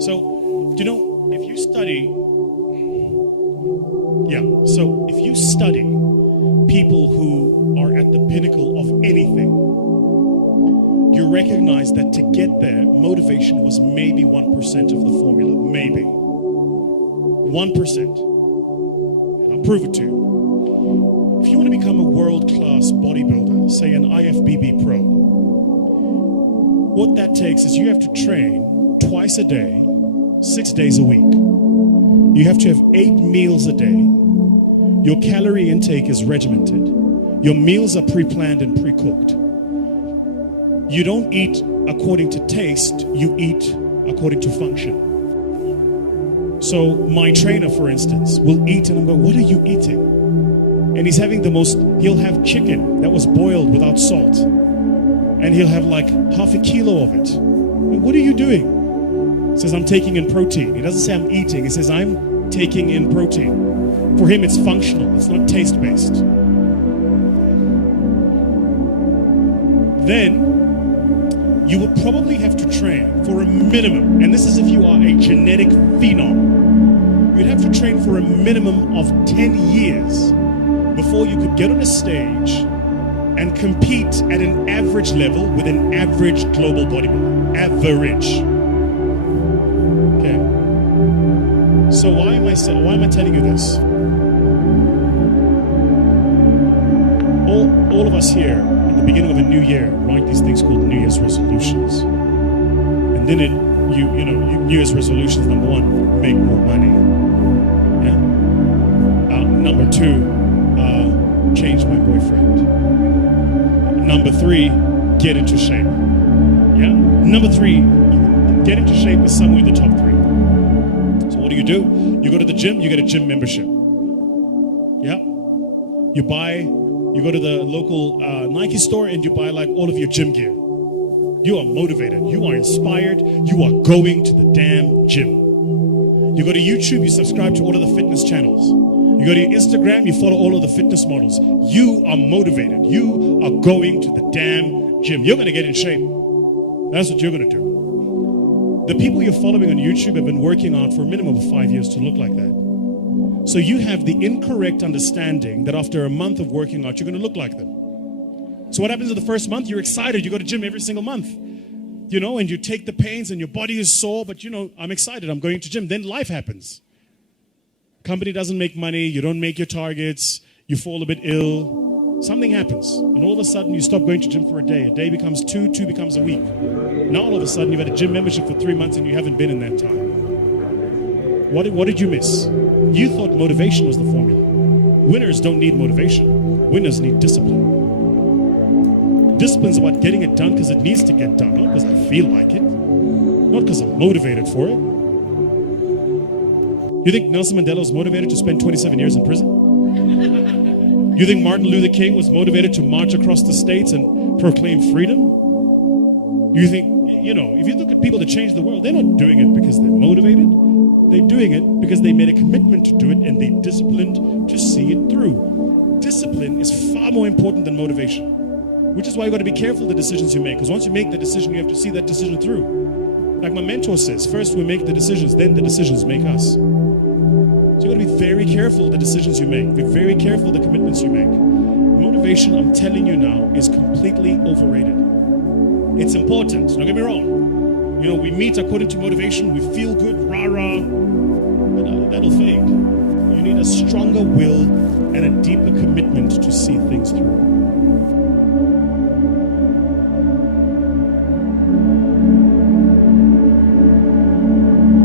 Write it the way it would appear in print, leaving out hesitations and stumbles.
So, if you study, if you study people who are at the pinnacle of anything, you recognize that to get there, motivation was maybe 1% of the formula. Maybe. 1%. And I'll prove it to you. If you want to become a world-class bodybuilder, say an IFBB pro, what that takes is you have to train twice a day, 6 days a week. You have to have 8 meals a day. Your calorie intake is regimented. Your meals are pre-planned and pre-cooked. You don't eat according to taste, you eat according to function. So my trainer, for instance, will eat and I'm going, what are you eating? And he's having he'll have chicken that was boiled without salt. And he'll have like half a kilo of it. And what are you doing? He says, I'm taking in protein. He doesn't say I'm eating, he says, I'm taking in protein. For him, it's functional, it's not taste-based. Then, you will probably have to train for a minimum, and this is if you are a genetic phenom, you'd have to train for a minimum of 10 years before you could get on a stage and compete at an average level with an average global bodybuilder. Average. Okay. So why am I telling you this? All of us here at the beginning of a new year write these things called New Year's resolutions. And then New Year's resolutions, number 1, make more money. Yeah. Number 2, change my boyfriend. Number 3, get into shape. Yeah. Number 3, get into shape is somewhere in the top 3. So what do? You go to the gym, you get a gym membership. Yeah. You go to the local Nike store and you buy like all of your gym gear. You are motivated. You are inspired. You are going to the damn gym. You go to YouTube, you subscribe to all of the fitness channels. You go to your Instagram, you follow all of the fitness models. You are motivated. You are going to the damn gym. You're going to get in shape. That's what you're going to do. The people you're following on YouTube have been working on for a minimum of 5 years to look like that. So you have the incorrect understanding that after a month of working out, you're going to look like them. So what happens in the first month? You're excited. You go to gym every single month. And you take the pains and your body is sore, but I'm excited. I'm going to gym. Then life happens. Company doesn't make money. You don't make your targets. You fall a bit ill. Something happens. And all of a sudden, you stop going to gym for a day. A day becomes 2, 2 becomes a week. Now all of a sudden, you've had a gym membership for 3 months and you haven't been in that time. What did you miss? You thought motivation was the formula. Winners don't need motivation. Winners need discipline. Discipline's about getting it done because it needs to get done, not because I feel like it, not because I'm motivated for it. You think Nelson Mandela was motivated to spend 27 years in prison? You think Martin Luther King was motivated to march across the states and proclaim freedom? You think, if you look at people that change the world, they're not doing it because they're motivated. They're doing it because they made a commitment to do it and they disciplined to see it through. Discipline is far more important than motivation, which is why you got to be careful of the decisions you make. Because once you make the decision, you have to see that decision through. Like my mentor says, first we make the decisions, then the decisions make us. So you got to be very careful of the decisions you make. Be very careful of the commitments you make. Motivation, I'm telling you now, is completely overrated. It's important, don't get me wrong. We meet according to motivation, we feel good, rah-rah, but that'll fade. You need a stronger will and a deeper commitment to see things through.